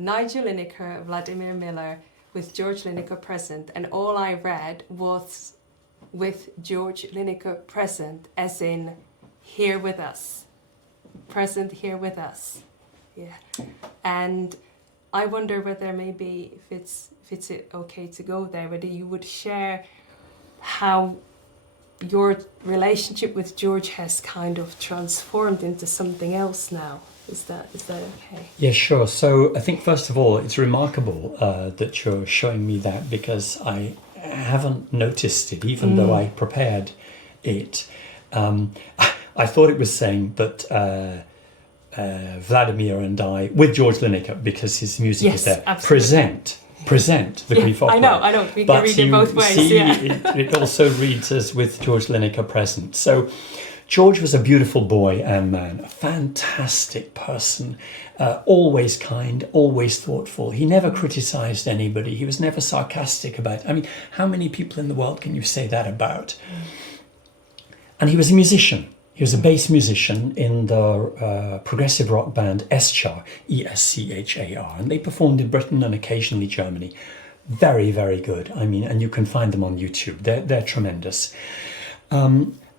Nigel Linacre, Vladimir Miller, with George Linacre present, and all I read was with George Linacre present, as in here with us, present here with us. Yeah, and I wonder whether maybe if it's okay to go there, whether you would share how your relationship with George has kind of transformed into something else now. Is that okay? Yeah, sure. So I think first of all, it's remarkable that you're showing me that, because I haven't noticed it, even though I prepared it. I thought it was saying that Vladimir and I, with George Linacre, because his music is there, absolutely. present the Grief Opera. I know. We can read it both ways. See, yeah. it also reads as with George Linacre present. So George was a beautiful boy and man, a fantastic person, always kind, always thoughtful. He never criticized anybody. He was never sarcastic about it. I mean, how many people in the world can you say that about? And he was a musician. He was a bass musician in the progressive rock band Eschar, E-S-C-H-A-R, and they performed in Britain and occasionally Germany. Very, very good. I mean, and you can find them on YouTube. They're tremendous.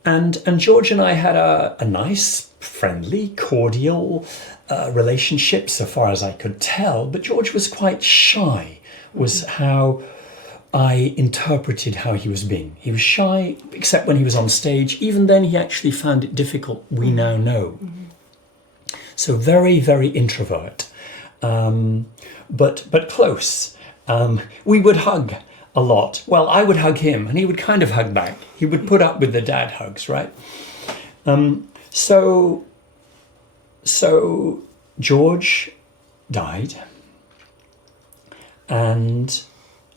And George and I had a nice, friendly, cordial relationship, so far as I could tell. But George was quite shy, was how I interpreted how he was being. He was shy, except when he was on stage. Even then, he actually found it difficult, we now know. So very, very introvert, but close. We would hug a lot. Well, I would hug him, and he would kind of hug back. He would put up with the dad hugs, right? So George died, and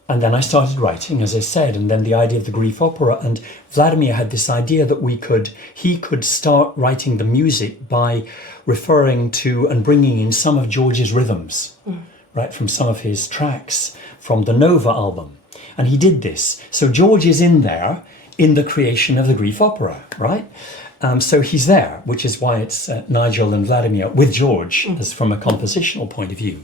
then I started writing, as I said, and then the idea of the Grief Opera, and Vladimir had this idea that he could start writing the music by referring to and bringing in some of George's rhythms, right, from some of his tracks from the Nova album. And he did this. So George is in there in the creation of the Grief Opera, right? So he's there, which is why it's Nigel and Vladimir with George, as from a compositional point of view.